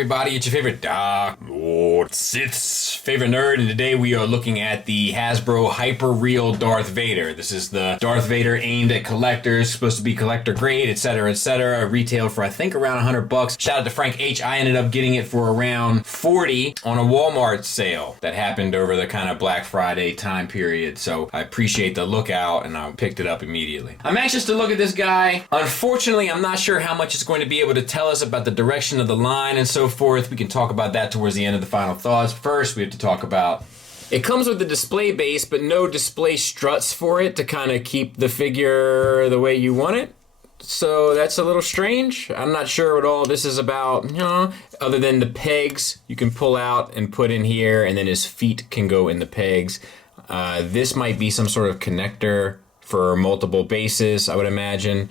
everybody? It's your favorite Lord Sith's favorite nerd, and today we are looking at the Hasbro Hyper Real Darth Vader. This is the Darth Vader aimed at collectors, supposed to be collector grade, etc., etc. Retailed for I think around $100. Shout out to Frank H. I ended up getting it for around $40 on a Walmart sale that happened over the kind of Black Friday time period. So I appreciate the lookout, and I picked it up immediately. I'm anxious to look at this guy. Unfortunately, I'm not sure how much it's going to be able to tell us about the direction of the line and so forth. We can talk about that towards the end of the final thoughts. First, we have to talk about... It comes with the display base, but no display struts for it to kind of keep the figure the way you want it. So that's a little strange. I'm not sure what all this is about, other than the pegs you can pull out and put in here, and then his feet can go in the pegs. This might be some sort of connector for multiple bases, I would imagine.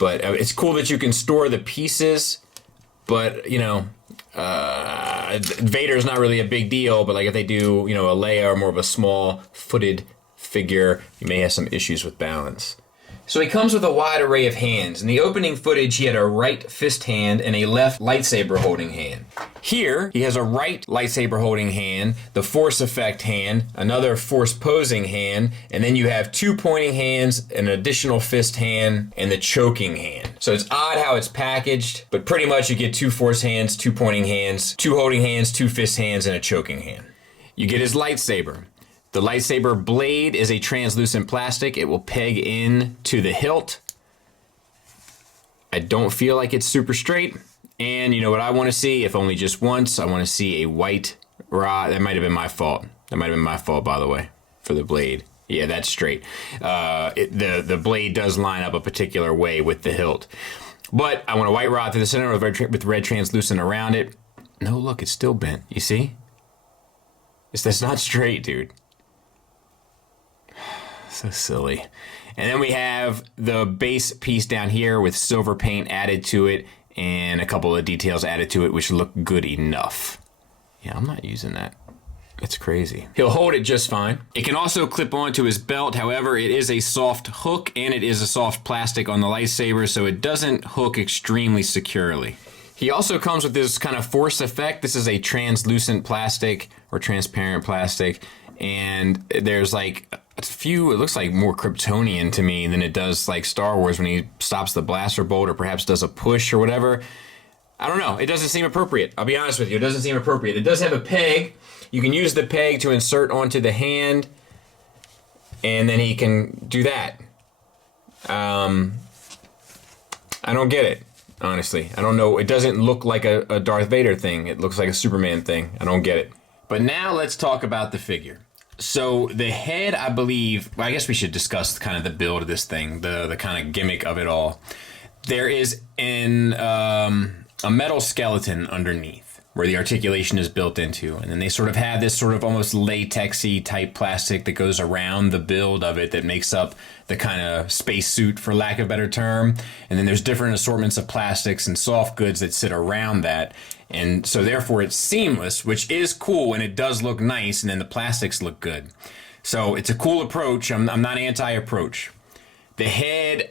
But it's cool that you can store the pieces, but, Vader's not really a big deal, but like if they do, a Leia or more of a small-footed figure, you may have some issues with balance. So he comes with a wide array of hands. In the opening footage, he had a right fist hand and a left lightsaber holding hand. Here, he has a right lightsaber holding hand, the force effect hand, another force posing hand, and then you have two pointing hands, an additional fist hand, and the choking hand. So it's odd how it's packaged, but pretty much you get two force hands, two pointing hands, two holding hands, two fist hands, and a choking hand. You get his lightsaber. The lightsaber blade is a translucent plastic. It will peg in to the hilt. I don't feel like it's super straight. And you know what I want to see, if only just once, I want to see a white rod. That might have been my fault. That might have been my fault, by the way, for the blade. Yeah, that's straight. The blade does line up a particular way with the hilt. But I want a white rod through the center with red translucent around it. No, look, it's still bent. You see? That's not straight, dude. So silly. And then we have the base piece down here with silver paint added to it and a couple of details added to it which look good enough. Yeah, I'm not using that. It's crazy. He'll hold it just fine. It can also clip onto his belt. However, it is a soft hook and it is a soft plastic on the lightsaber, so it doesn't hook extremely securely. He also comes with this kind of force effect. This is a translucent plastic or transparent plastic, and there's like a few, it looks like more Kryptonian to me than it does like Star Wars when he stops the blaster bolt or perhaps does a push or whatever. I don't know. It doesn't seem appropriate. I'll be honest with you. It doesn't seem appropriate. It does have a peg. You can use the peg to insert onto the hand, and then he can do that. I don't get it, honestly. I don't know. It doesn't look like a Darth Vader thing. It looks like a Superman thing. I don't get it. But now let's talk about the figure. So the head, I believe, well, I guess we should discuss kind of the build of this thing, the kind of gimmick of it all. There is a metal skeleton underneath where the articulation is built into, and then they sort of have this sort of almost latexy type plastic that goes around the build of it that makes up the kind of spacesuit, for lack of a better term. And then there's different assortments of plastics and soft goods that sit around that. And so therefore it's seamless, which is cool, and it does look nice, and then the plastics look good. So it's a cool approach. I'm not anti-approach. The head,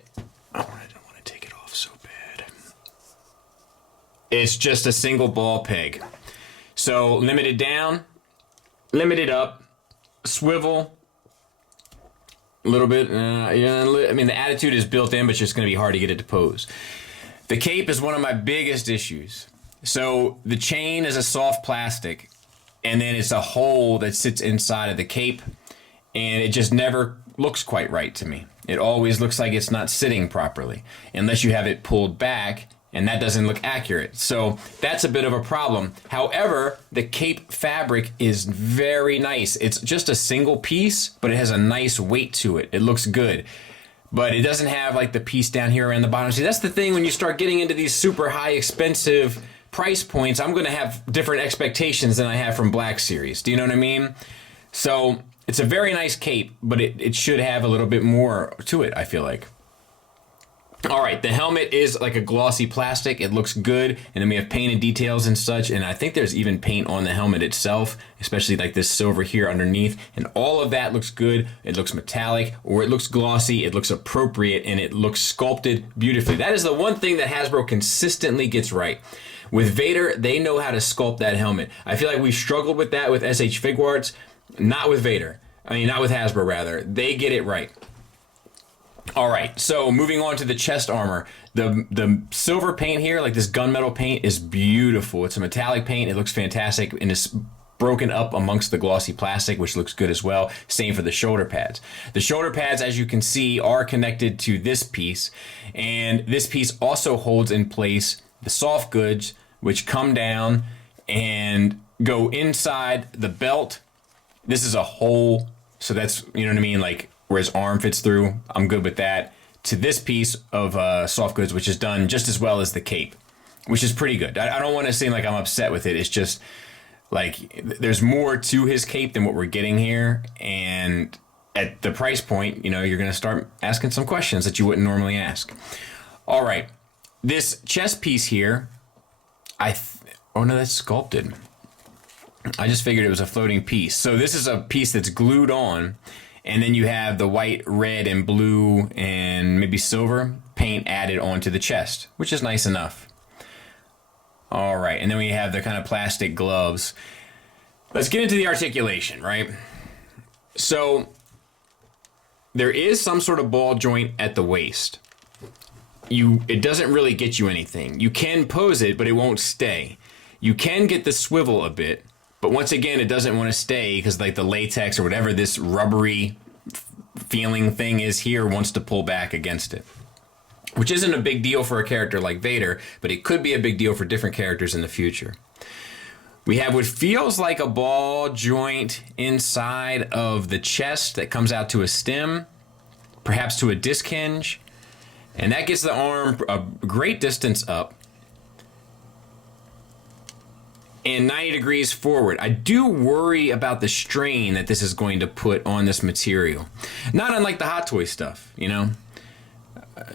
I don't want to take it off so bad. It's just a single ball peg. So limited down, limited up, swivel, a little bit, I mean, the attitude is built in, but it's just going to be hard to get it to pose. The cape is one of my biggest issues. So the chain is a soft plastic, and then it's a hole that sits inside of the cape, and it just never looks quite right to me. It always looks like it's not sitting properly, unless you have it pulled back, and that doesn't look accurate. So that's a bit of a problem. However, the cape fabric is very nice. It's just a single piece, but it has a nice weight to it. It looks good. But it doesn't have like the piece down here around the bottom. See, that's the thing when you start getting into these super high expensive price points, I'm going to have different expectations than I have from Black Series. Do you know what I mean? So it's a very nice cape, but it should have a little bit more to it, I feel like. All right, the helmet is like a glossy plastic. It looks good. And then we have painted details and such. And I think there's even paint on the helmet itself, especially like this silver here underneath. And all of that looks good. It looks metallic, or it looks glossy. It looks appropriate, and it looks sculpted beautifully. That is the one thing that Hasbro consistently gets right. With Vader, they know how to sculpt that helmet. I feel like we struggled with that with SH Figuarts, not with Vader. I mean, not with Hasbro, rather. They get it right. All right, so moving on to the chest armor. The silver paint here, like this gunmetal paint, is beautiful. It's a metallic paint. It looks fantastic, and it's broken up amongst the glossy plastic, which looks good as well. Same for the shoulder pads. The shoulder pads, as you can see, are connected to this piece, and this piece also holds in place the soft goods, which come down and go inside the belt. This is a hole, so that's, you know what I mean, like where his arm fits through. I'm good with that. To this piece of soft goods, which is done just as well as the cape, which is pretty good. I don't want to seem like I'm upset with it. It's just like there's more to his cape than what we're getting here. And at the price point, you know, you're going to start asking some questions that you wouldn't normally ask. All right. This chest piece here, oh no, that's sculpted. I just figured it was a floating piece. So this is a piece that's glued on. And then you have the white, red, and blue, and maybe silver paint added onto the chest, which is nice enough. All right, and then we have the kind of plastic gloves. Let's get into the articulation, right? So there is some sort of ball joint at the waist. It doesn't really get you anything. You can pose it, but it won't stay. You can get the swivel a bit. But once again, it doesn't want to stay because like the latex or whatever this rubbery feeling thing is here wants to pull back against it. Which isn't a big deal for a character like Vader, but it could be a big deal for different characters in the future. We have what feels like a ball joint inside of the chest that comes out to a stem, perhaps to a disc hinge. And that gets the arm a great distance up. And 90 degrees forward. I do worry about the strain that this is going to put on this material. Not unlike the Hot Toy stuff, you know?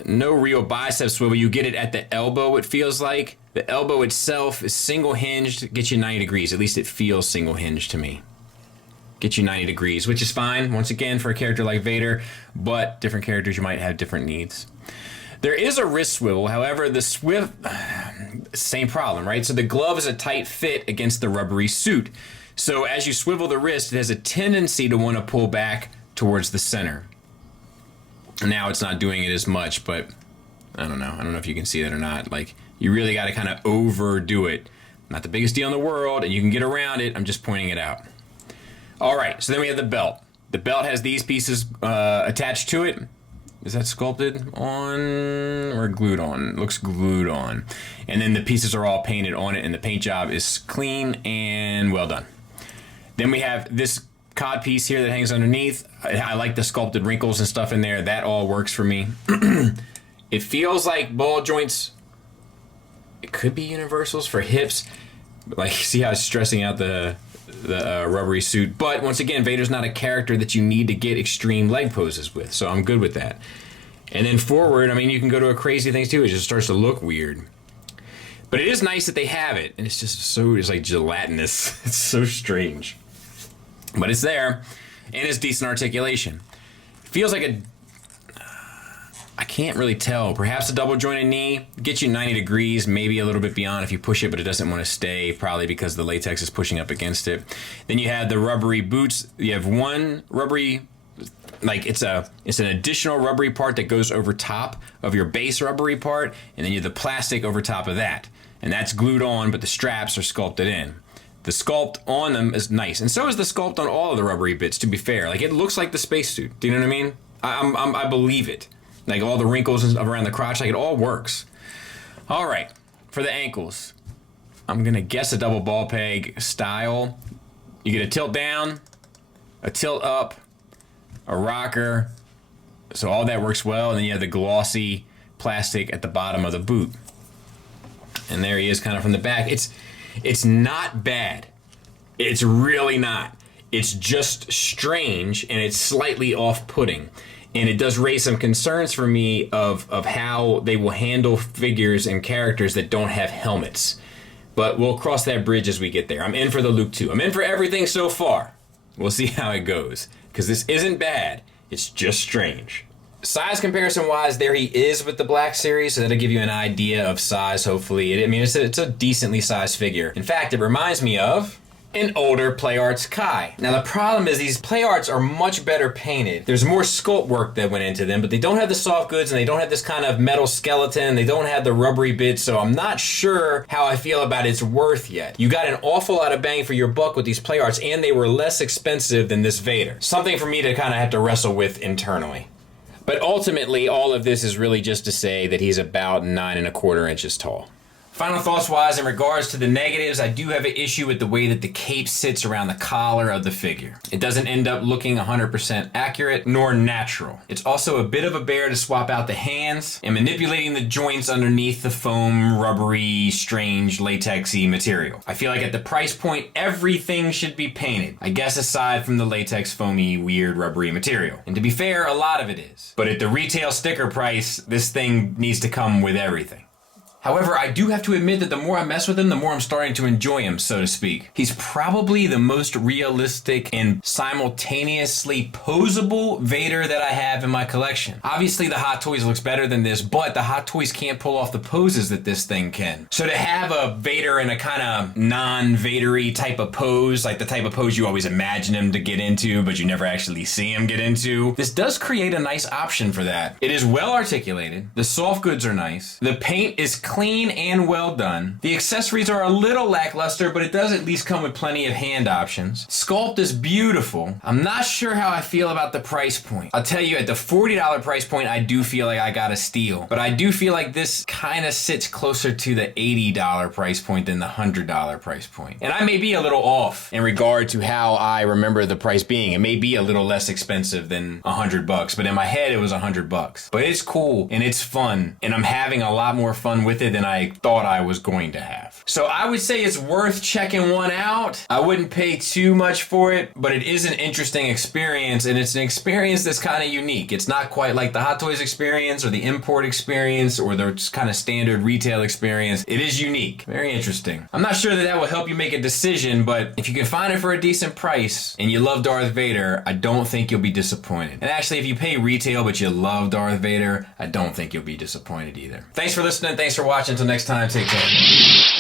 No real bicep swivel. You get it at the elbow, it feels like. The elbow itself is single hinged, gets you 90 degrees. At least it feels single hinged to me. Get you 90 degrees, which is fine, once again, for a character like Vader. But different characters, you might have different needs. There is a wrist swivel, however, the same problem, right? So the glove is a tight fit against the rubbery suit. So as you swivel the wrist, it has a tendency to want to pull back towards the center. Now it's not doing it as much, but I don't know. I don't know if you can see that or not. Like, you really got to kind of overdo it. Not the biggest deal in the world, and you can get around it. I'm just pointing it out. All right, so then we have the belt. The belt has these pieces attached to it. Is that sculpted on or glued on? It looks glued on. And then the pieces are all painted on it, and the paint job is clean and well done. Then we have this cod piece here that hangs underneath. I like the sculpted wrinkles and stuff in there. That all works for me. It feels like ball joints. It could be universals for hips. Like, see how it's stressing out the rubbery suit. But once again, Vader's not a character that you need to get extreme leg poses with, so I'm good with that. And then forward, I mean, you can go to a crazy things too. It just starts to look weird. But it is nice that they have it, and it's just so, it's like gelatinous. It's so strange. But it's there, and it's decent articulation. It feels like I can't really tell. Perhaps a double jointed knee gets you 90 degrees, maybe a little bit beyond if you push it, but it doesn't want to stay, probably because the latex is pushing up against it. Then you have the rubbery boots. You have one rubbery, like it's an additional rubbery part that goes over top of your base rubbery part, and then you have the plastic over top of that. And that's glued on, but the straps are sculpted in. The sculpt on them is nice, and so is the sculpt on all of the rubbery bits, to be fair. Like, it looks like the spacesuit. Do you know what I mean? I believe it. Like, all the wrinkles around the crotch, like, it all works. All right, for the ankles, I'm going to guess a double ball peg style. You get a tilt down, a tilt up, a rocker. So all that works well, and then you have the glossy plastic at the bottom of the boot. And there he is kind of from the back. It's not bad. It's really not. It's just strange, and it's slightly off-putting. And it does raise some concerns for me of how they will handle figures and characters that don't have helmets. But we'll cross that bridge as we get there. I'm in for the Luke 2. I'm in for everything so far. We'll see how it goes. Because this isn't bad. It's just strange. Size comparison wise, there he is with the Black Series, so that'll give you an idea of size, hopefully. I mean, it's a decently sized figure. In fact, it reminds me of an older Play Arts Kai. Now the problem is these Play Arts are much better painted. There's more sculpt work that went into them, but they don't have the soft goods and they don't have this kind of metal skeleton. They don't have the rubbery bits, so I'm not sure how I feel about its worth yet. You got an awful lot of bang for your buck with these Play Arts, and they were less expensive than this Vader. Something for me to kind of have to wrestle with internally. But ultimately, all of this is really just to say that he's about 9¼ inches tall. Final thoughts wise, in regards to the negatives, I do have an issue with the way that the cape sits around the collar of the figure. It doesn't end up looking 100% accurate nor natural. It's also a bit of a bear to swap out the hands and manipulating the joints underneath the foam, rubbery, strange, latexy material. I feel like at the price point, everything should be painted. I guess aside from the latex, foamy, weird, rubbery material. And to be fair, a lot of it is. But at the retail sticker price, this thing needs to come with everything. However, I do have to admit that the more I mess with him, the more I'm starting to enjoy him, so to speak. He's probably the most realistic and simultaneously posable Vader that I have in my collection. Obviously, the Hot Toys looks better than this, but the Hot Toys can't pull off the poses that this thing can. So to have a Vader in a kind of non-Vader-y type of pose, like the type of pose you always imagine him to get into, but you never actually see him get into, this does create a nice option for that. It is well articulated. The soft goods are nice. The paint is clean and well done. The accessories are a little lackluster, but it does at least come with plenty of hand options. Sculpt is beautiful. I'm not sure how I feel about the price point. I'll tell you, at the $40 price point, I do feel like I got a steal. But I do feel like this kind of sits closer to the $80 price point than the $100 price point. And I may be a little off in regard to how I remember the price being. It may be a little less expensive than $100, but in my head it was $100. But it's cool and it's fun, and I'm having a lot more fun with it than I thought I was going to have. So I would say it's worth checking one out. I wouldn't pay too much for it, but it is an interesting experience, and it's an experience that's kind of unique. It's not quite like the Hot Toys experience or the import experience or the kind of standard retail experience. It is unique. Very interesting. I'm not sure that that will help you make a decision, but if you can find it for a decent price and you love Darth Vader, I don't think you'll be disappointed. And actually, if you pay retail but you love Darth Vader, I don't think you'll be disappointed either. Thanks for listening. Thanks for watching. Until next time, take care.